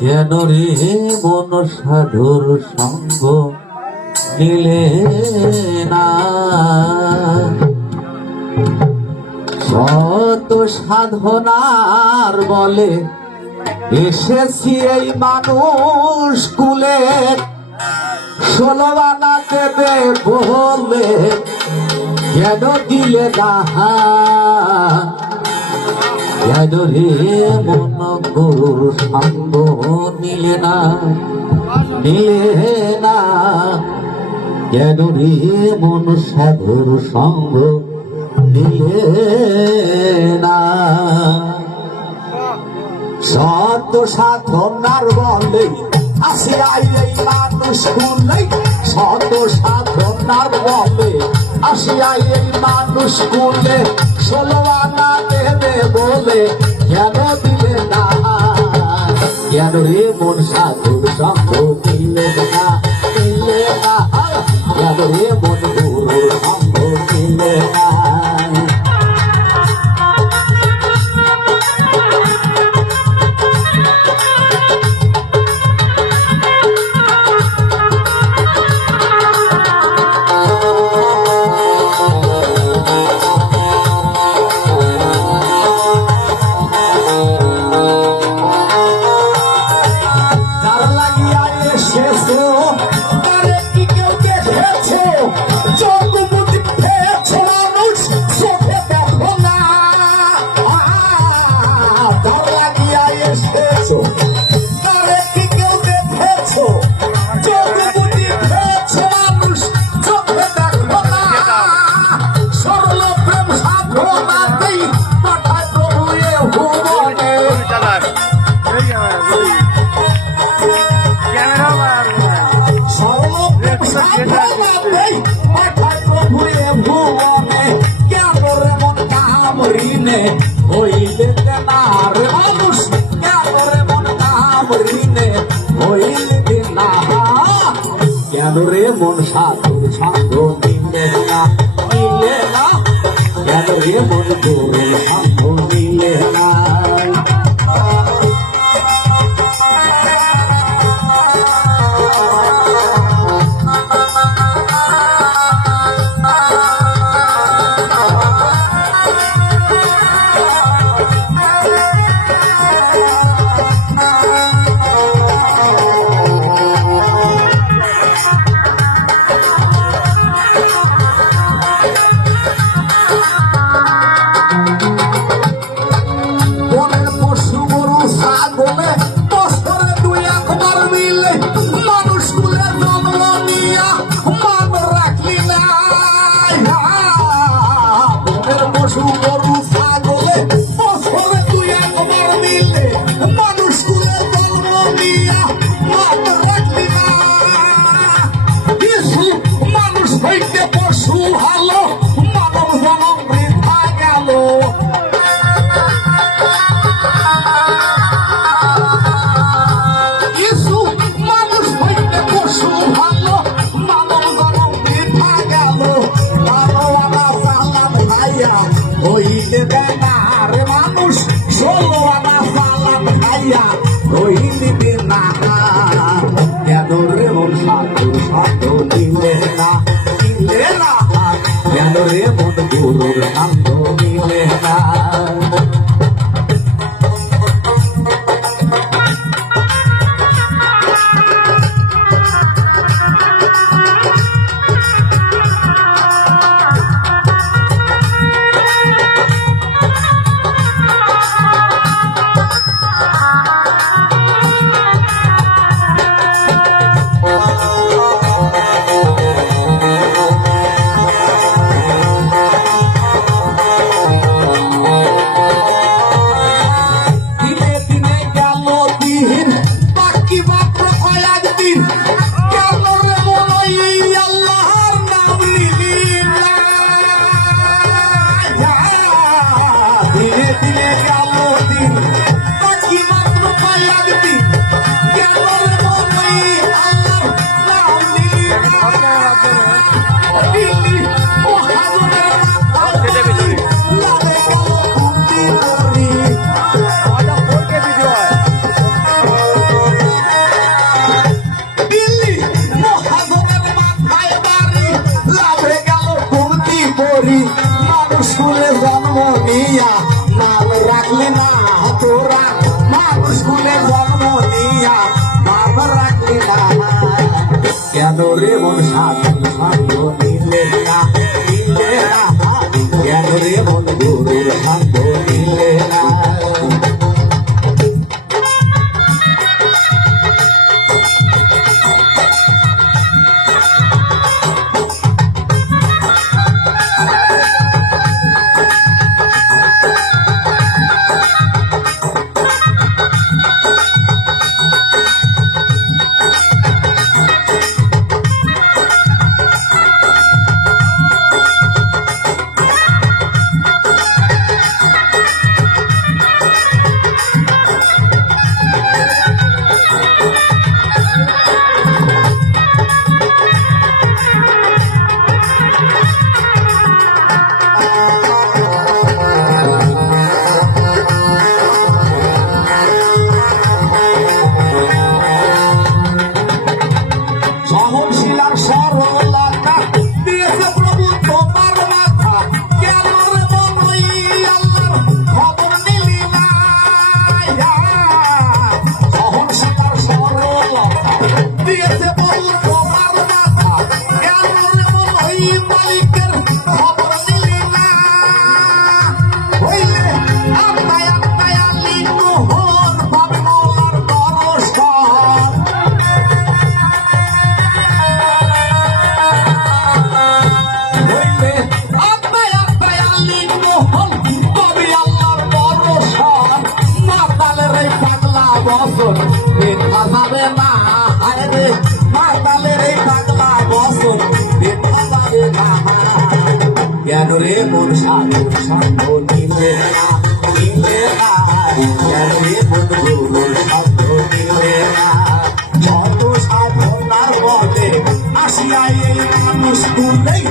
কেন রে মন সাধুর সঙ্গ নিলে না? শত সাধনার বলে এসেছি এই মানুষ কুলে, 16 আনা দেবে বলে কেন দিলে না? কেন রে মন গুরুর সঙ্গ নিলে না, নিলে না? কেন রে মন সাধুর সঙ্গ নিলে না? শত সাধনার বলে আসিয়াই এই মানুষ কুলে, শত সাধনার বলে আসিয়াই এই মানুষ কুলে, 16 আনা দেবে বলে কেন দিলে না? কেন রে মন সাধুর সঙ্গ নিলে না, নিলে না? কেন রে মন গুরুর সঙ্গ নিলে না? হইলে না রে মানুষ, কেন রে মন কামড়িনে হইলে না? কেন রে মন সাধুর সঙ্গ নিলে না, নিলে না? কেন রে মন গুরুর সঙ্গ নিলে না? হইলে না রে মানুষ, 16 আনা সালাম খাইয়া হইলে না? কেন রে মন সাধুর সঙ্গ নিলে না, নিলে না? কেন রে মন গুরুর সঙ্গ নিলে না? সাধু সঙ্গ নিলে না কেন রে মন গুরুর সঙ্গ নিলে না সহনশীলার সরলতা দিয়েছে প্রভু তোমার মাথা কেন রে মন ওই আল্লাহর খবর নিলি না সহনশীলার সরলতা দিয়েছে প্রভু তোমার মাথা কেন রে মন ওই মালিকের খবর নিলি না হইলে আত্মায় আত্মায় আলি মোহন ভাবে মোলার দর্শন দেখা যাবে না আরে মাতালের এই পাগলা বছর দেখা যাবে না কেন রে মন সাধু সঙ্গ নিলে না কেন রে মন গুরুর সঙ্গ নিলে না কত সাধনার বলে আসিয়া এই মানুষ তুলেই